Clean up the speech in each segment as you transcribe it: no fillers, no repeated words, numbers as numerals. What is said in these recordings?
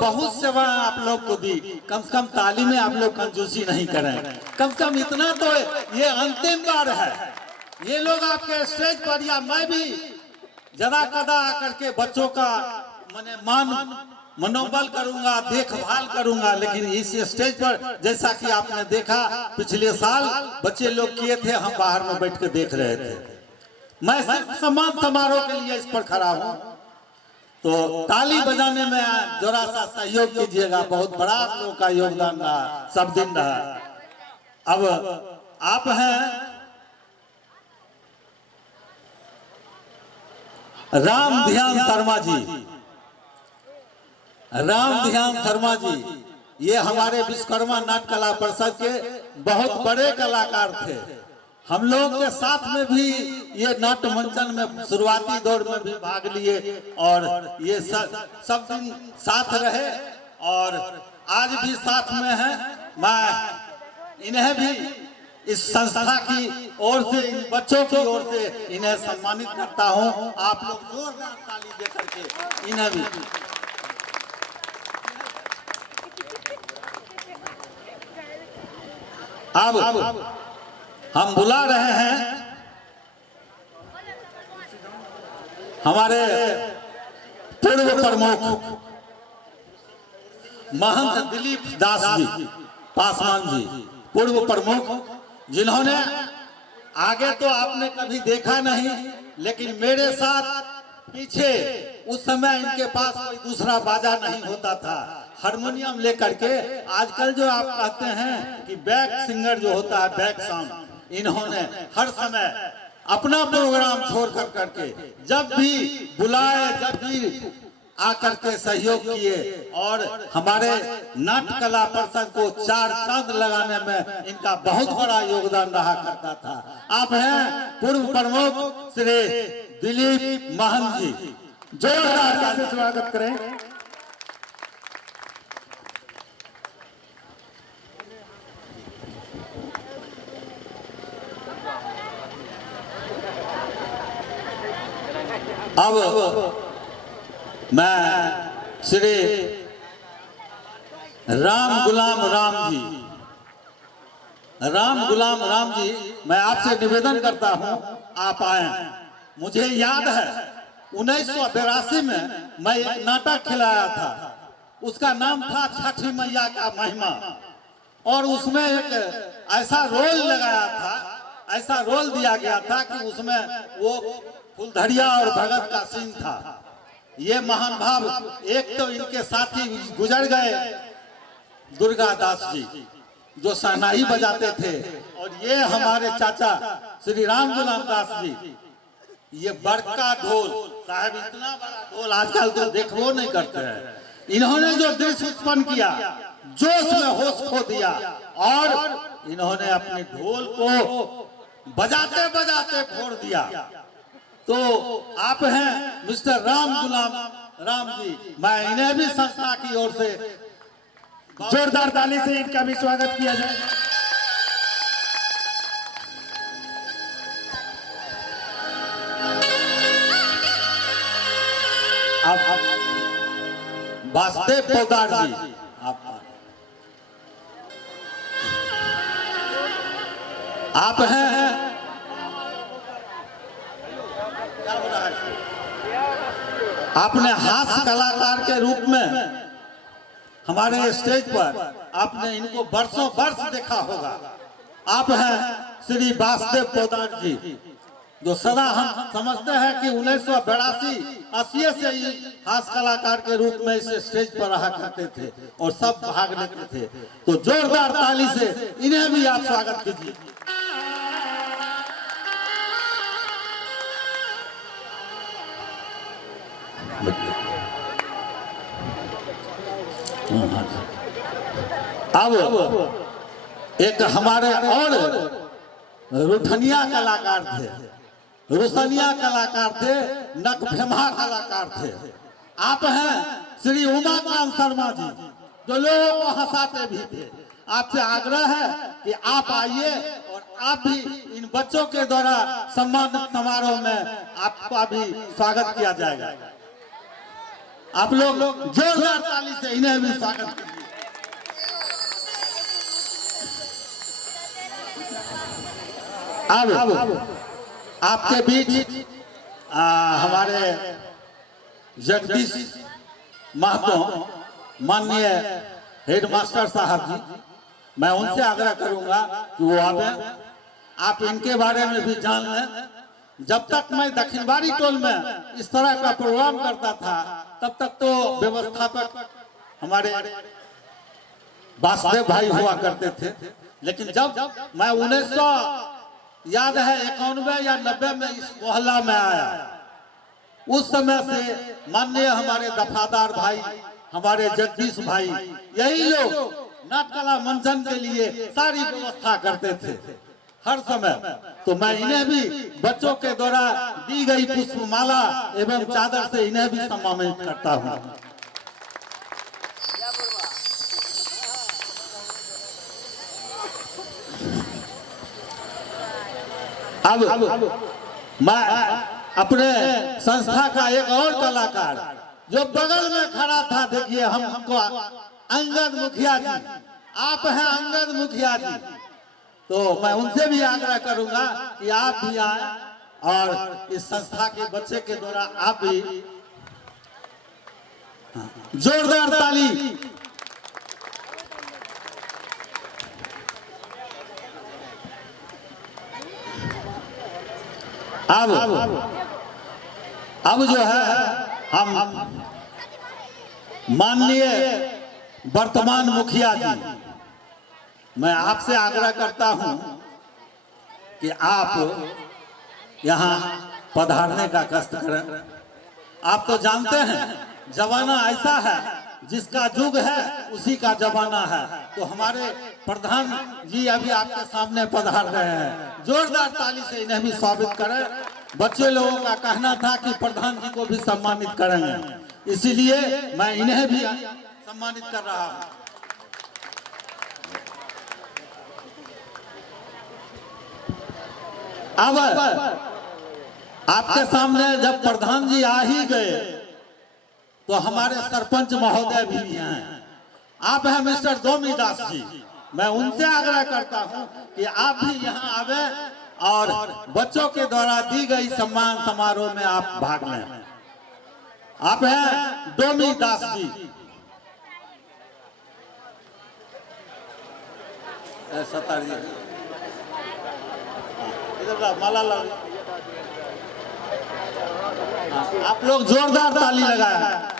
बहुत सेवा आप लोग को दी, कम से कम ताली में आप लोग कंजूसी नहीं करें। कम से कम इतना तो ये अंतिम बार है। ये लोग आपके स्टेज पर या मैं भी जदा कदा आकर के बच्चों का मनोबल करूंगा, देखभाल करूंगा, लेकिन इस स्टेज पर जैसा कि आपने देखा पिछले साल बच्चे लोग किए थे, हम बाहर में बैठ के देख रहे थे। मैं सिर्फ सम्मान समारोह के लिए इस पर खड़ा हूं, तो ताली बजाने में जरा सा सहयोग कीजिएगा। बहुत बड़ा आप लोगों का योगदान रहा, सब दिन रहा। अब आप हैं राम ध्यान शर्मा जी। राम ध्यान शर्मा जी ये हमारे विश्वकर्मा नाट्य कला परिषद के बहुत बड़े कलाकार थे। हम लोग के साथ में भी ये नाट्य मंचन में शुरुआती दौर में भी भाग लिए और ये सब दिन साथ रहे और आज भी साथ में है। मैं इन्हें भी इस संस्था की ओर से, इन बच्चों की ओर से इन्हें सम्मानित करता हूं। आप लोग जोरदार ताली दे करके इन्हें भी। अब हम बुला रहे हैं हमारे पूर्व प्रमुख महंत दिलीप दास जी पासवान जी, पूर्व प्रमुख, जिन्होंने आगे तो आपने कभी देखा नहीं, लेकिन मेरे साथ पीछे उस समय इनके पास कोई दूसरा बाजा नहीं होता था, हारमोनियम लेकर के। आजकल जो आप कहते हैं कि बैक सिंगर जो होता है, बैक साउंड, इन्होंने हर समय अपना प्रोग्राम छोड़ कर करके जब भी बुलाए, जब भी आकर के सहयोग किए और हमारे नाट्य कला परिषद को चार चांद लगाने में इनका बहुत बड़ा योगदान रहा करता था। आप हैं पूर्व प्रमुख श्री दिलीप महंत जी, जोरदार से स्वागत करें। अब मैं श्री राम गुलाम राम जी, मैं आपसे निवेदन करता हूं आप आए। मुझे याद है 1982 में मैं एक नाटक खिलाया था, उसका नाम था छठी मैया का महिमा, और उसमें एक ऐसा रोल लगाया था, ऐसा रोल दिया गया था कि उसमें वो फुलधड़िया और भगत का सीन था। ये महान भाव, एक तो इनके साथी गुजर गए दुर्गा दास जी जो शहनाई बजाते थे, और ये हमारे चाचा श्री राम गुलाम दास जी, ये बड़का ढोल साहब, इतना बड़ा ढोल आजकल तो देखो नहीं करते हैं। इन्होंने जो दृश्य उत्पन्न किया, जोश में होश खो दिया, और इन्होंने अपने ढोल को बजाते बजाते फोड़ दिया। तो आप हैं मिस्टर राम गुलाम जी, मैं इन्हें भी संस्था की ओर से जोरदार ताली से इनका भी स्वागत किया जाए। अब वासुदेव पोदार जी, आप हैं आपने हास्य कलाकार के रूप में हमारे स्टेज पर आपने इनको वर्षों वर्ष देखा होगा। आप हैं श्री वासुदेव पोदार जी, जो सदा हम समझते हैं कि 1982-80 से ही हास्य कलाकार के रूप में इस स्टेज पर रहा करते थे और सब भाग लेते थे। तो जोरदार ताली से इन्हें भी आप स्वागत कीजिए। अब एक हमारे और रुठनिया कलाकार थे, रुसनिया कलाकार थे, नकफेमा कलाकार थे। आप हैं श्री उमाकांत शर्मा जी, जो लोगों को हंसाते भी थे। आपसे आग्रह है कि आप आइए और आप भी इन बच्चों के द्वारा सम्मान समारोह में आपका भी स्वागत किया जाएगा। आप लोग जोरदार ताली से इन्हें भी स्वागत कीजिए। अब आपके बीच हमारे जगदीश महतो माननीय हेडमास्टर साहब जी, मैं उनसे आग्रह करूंगा कि वो आवे, आप इनके बारे में भी जान लें। जब तक मैं दक्षिणबाड़ी टोल में इस तरह का प्रोग्राम करता था तब तक तो व्यवस्थापक हमारे वासुदेव भाई हुआ करते थे, लेकिन जब मैं 1900 याद है 91 या 90 में इस मोहल्ला में आया, उस समय से माननीय हमारे दफादार भाई, हमारे जगदीश भाई, यही लोग नाटकला मंचन के लिए सारी व्यवस्था करते थे हर समय। तो मैं इन्हें भी बच्चों के द्वारा दी गई पुष्पमाला एवं चादर से इन्हें भी सम्मानित करता हूं। अब मैं अपने संस्था का एक और कलाकार जो बगल में खड़ा था, देखिए हमको अंगद मुखिया जी, आप हैं अंगद मुखिया जी, तो मैं उनसे भी आग्रह करूंगा कि आप भी आए और इस संस्था के बच्चे के द्वारा आप भी जोरदार ताली। अब जो है हम माननीय वर्तमान मुखिया जी, मैं आपसे आग्रह करता हूं कि आप यहां पधारने का कष्ट करें। आप तो जानते हैं जमाना ऐसा है, जिसका युग है उसी का जमाना है। तो हमारे प्रधान जी अभी आपके सामने पधार रहे हैं, जोरदार ताली से इन्हें भी स्वागत करें। बच्चे लोगों का कहना था कि प्रधान जी को भी सम्मानित करेंगे, इसीलिए मैं इन्हें भी सम्मानित कर रहा हूं। अब आपके सामने जब प्रधान जी आ ही गए तो हमारे सरपंच महोदय भी हैं, आप हैं मिस्टर दोमीदास जी, मैं उनसे आग्रह करता हूं कि आप भी यहां आवे और बच्चों के द्वारा दी गई सम्मान समारोह में आप भाग लें। आप हैं दोमीदास जी। सतार जी माला ला, आप लोग जोरदार ताली लगाए।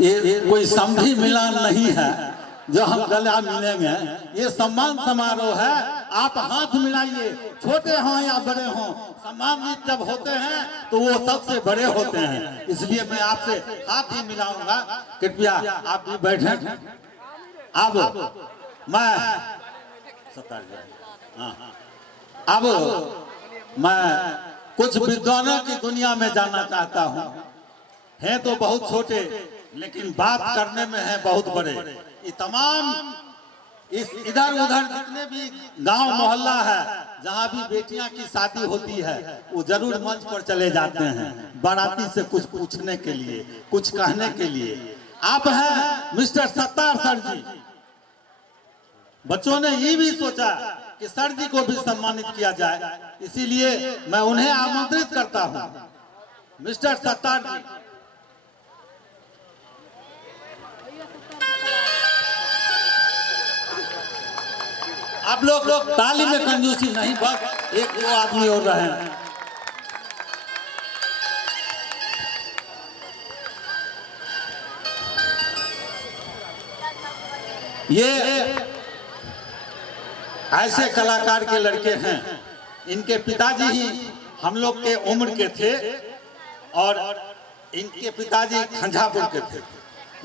ये कोई समझी मिलान नहीं है जो हम गला मिलेंगे, ये सम्मान समारोह है। आप हाथ मिलाइए, छोटे हों या बड़े हों, सम्मानित जब होते हैं तो वो सबसे बड़े होते हैं, इसलिए मैं आपसे हाथ ही मिलाऊंगा। कृपया आप भी बैठे। अब मैं अब मैं कुछ विद्वानों की दुनिया में जाना चाहता हूँ। हैं तो बहुत छोटे लेकिन बात करने में है बहुत बड़े। ये तमाम इस इधर उधर जितने भी गांव मोहल्ला है जहां भी बेटियां की शादी होती है, वो जरूर मंच पर चले जाते हैं बाराती से कुछ पूछने के लिए, कुछ कहने के लिए। आप हैं मिस्टर सत्तार सर जी। बच्चों ने ये भी सोचा कि सर जी को भी सम्मानित किया जाए, इसीलिए मैं उन्हें आमंत्रित करता हूं। मिस्टर सत्तार जी, आप लोग ताली में कंजूसी नहीं, बस एक दो आदमी और रहे हैं। ये ऐसे कलाकार के लड़के हैं, इनके पिताजी ही हम लोग के उम्र के थे और इनके पिताजी खंझापुर के थे।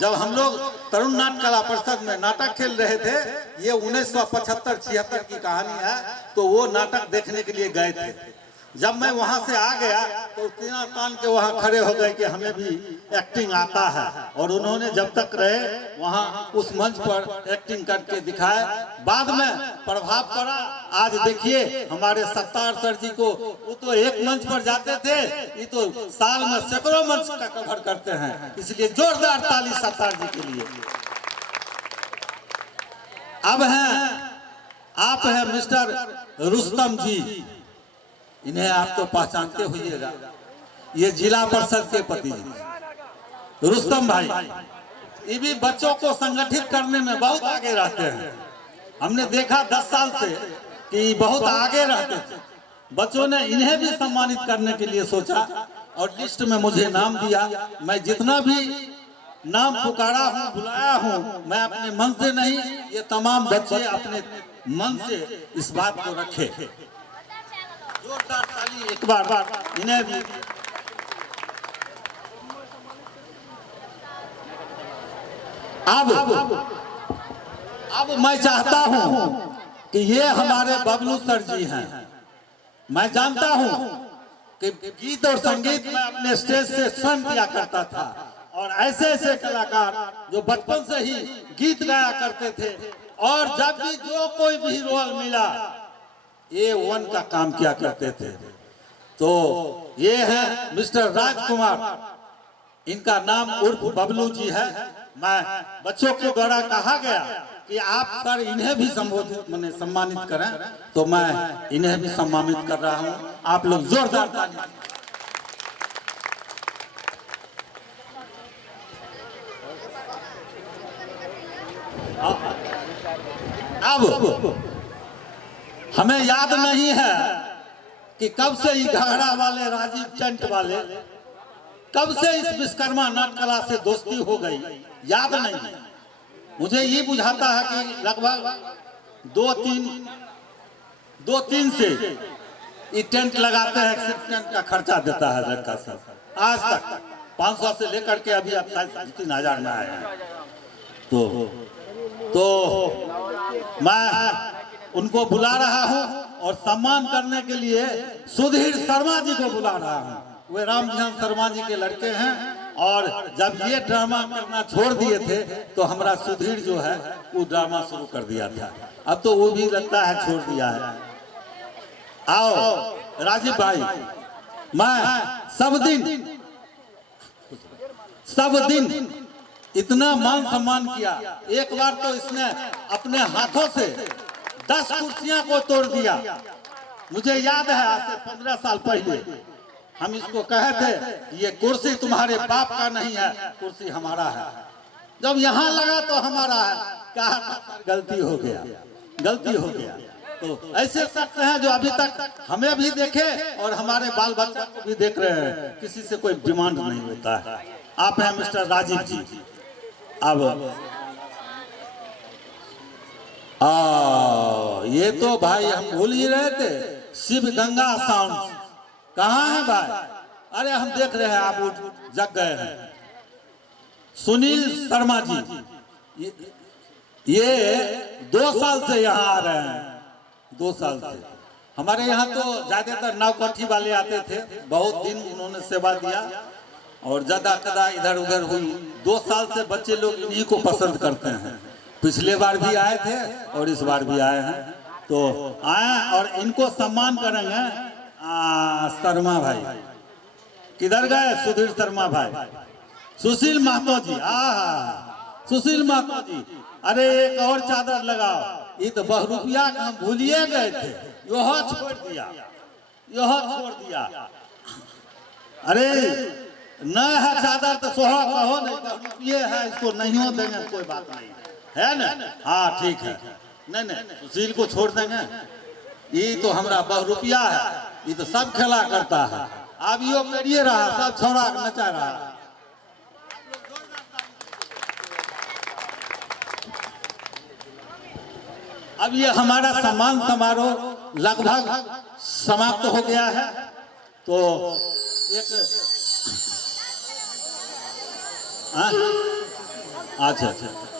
जब हम लोग तरुण नाट्य कला परिषद में नाटक खेल रहे थे, ये 1975-76 की कहानी है, तो वो नाटक देखने के लिए गए थे। जब मैं वहां से आ गया तो तीना तान के वहां खड़े हो गए कि हमें भी एक्टिंग आता है, और उन्होंने जब तक रहे वहां उस मंच पर एक्टिंग करके दिखाए। बाद में प्रभाव पड़ा। आज देखिए हमारे सत्तार सर जी को, वो तो एक मंच पर जाते थे, ये तो साल में सैकड़ों मंच का कवर करते हैं, इसलिए जोरदार ताली सत्तार जी के लिए। अब हैं आप हैं मिस्टर रुस्तम जी, इन्हें आप तो पहचानते होइएगा, ये जिला परिषद के पति रुस्तम भाई। ये भी बच्चों को संगठित करने में बहुत आगे रहते हैं। हमने देखा 10 साल से कि बहुत आगे रहते थे। बच्चों ने इन्हें भी सम्मानित करने के लिए सोचा और लिस्ट में मुझे नाम दिया। मैं जितना भी नाम पुकारा हूँ, बुलाया हूँ, मैं अपने मन से नहीं, ये तमाम बच्चे अपने मन से इस बात को रखे। जोरदार ताली एक बार इन्हें भी। अब मैं चाहता हूं कि ये हमारे बबलू सर जी हैं। मैं जानता हूं कि गीत और संगीत में अपने स्टेज से स्वयं दिया करता था, और ऐसे ऐसे कलाकार जो बचपन से ही गीत गाया करते थे, और जब भी जो कोई भी रोल मिला A1 का काम किया करते थे। तो ये है मिस्टर राजकुमार, इनका नाम उर्फ बबलू जी है। मैं बच्चों के द्वारा कहा गया कि आप सर इन्हें भी संबोधित मैंने सम्मानित करें, तो मैं इन्हें भी सम्मानित कर रहा हूं। आप लोग जोरदार ताली। अब हमें याद नहीं है कि कब से ये घाघरा वाले राजीव टेंट वाले, कब से इस विश्वकर्मा नाट्य कला से दोस्ती हो गई, याद नहीं। मुझे ये बुझाता है कि लगभग 2-3 से ये टेंट लगाते हैं, सिर्फ टेंट का खर्चा देता है लड़का सब। आज तक 500 से लेकर के अभी अब 3,000 में आए हैं। तो मैं उनको बुला रहा हूं और सम्मान करने के लिए सुधीर शर्मा जी को बुला रहा हूं। वे रामजीवन शर्मा जी के लड़के हैं, और जब ये ड्रामा करना छोड़ दिए थे तो हमारा सुधीर जो है वो ड्रामा शुरू कर दिया था। अब तो वो भी लगता है छोड़ दिया है। आओ राजीव भाई, मैं सब दिन इतना मान सम्मान किया। एक बार तो इसने अपने हाथों से 10 कुर्सियां को तोड़ दिया। मुझे याद है आज से 15 साल पहले हम इसको कहे थे ये कुर्सी तुम्हारे बाप का नहीं है, कुर्सी हमारा है। जब यहाँ लगा तो हमारा है, कहा गलती हो गया। तो ऐसे शख्स हैं जो अभी तक हमें भी देखे और हमारे बाल बच्चों को भी देख रहे हैं। किसी से कोई डिमांड नहीं होता है। आप हैं मिस्टर राजीव जी। अब ये तो भाई हम भूल ही रहे थे, शिव गंगा साउंड कहाँ है भाई? अरे हम देख रहे हैं आप जग गए हैं। सुनील शर्मा जी, ये 2 साल से यहाँ आ रहे हैं। 2 साल से हमारे यहाँ तो ज्यादातर नावकठी वाले आते थे। बहुत दिन उन्होंने सेवा दिया और ज्यादा कदा इधर उधर हुई। 2 साल से बच्चे लोग इन्हीं को पसंद करते हैं। पिछले बार भी आए थे और इस बार भी आए हैं। तो आए और इनको सम्मान करेंगे। शर्मा भाई किधर गए? सुधीर शर्मा भाई, सुशील महतो जी। सुशील महतो जी, अरे एक और चादर लगाओ। ये तो बहुरूपिया का हम भूलिए गए थे, यह छोड़ दिया। अरे न है चादर तो सोहा कहो नहीं, बहुरूपिये है, इसको नहीं हो देंगे, कोई बात नहीं है ना। हाँ ठीक है, नहीं सुशील को छोड़ देंगे। ये तो हमारा बहुरूपिया है, ये तो सब खेला करता है। अब यो करिए रहा, सब छोड़ा नचा रहा। अब ये हमारा सम्मान समारोह लगभग समाप्त हो गया है। तो एक अच्छा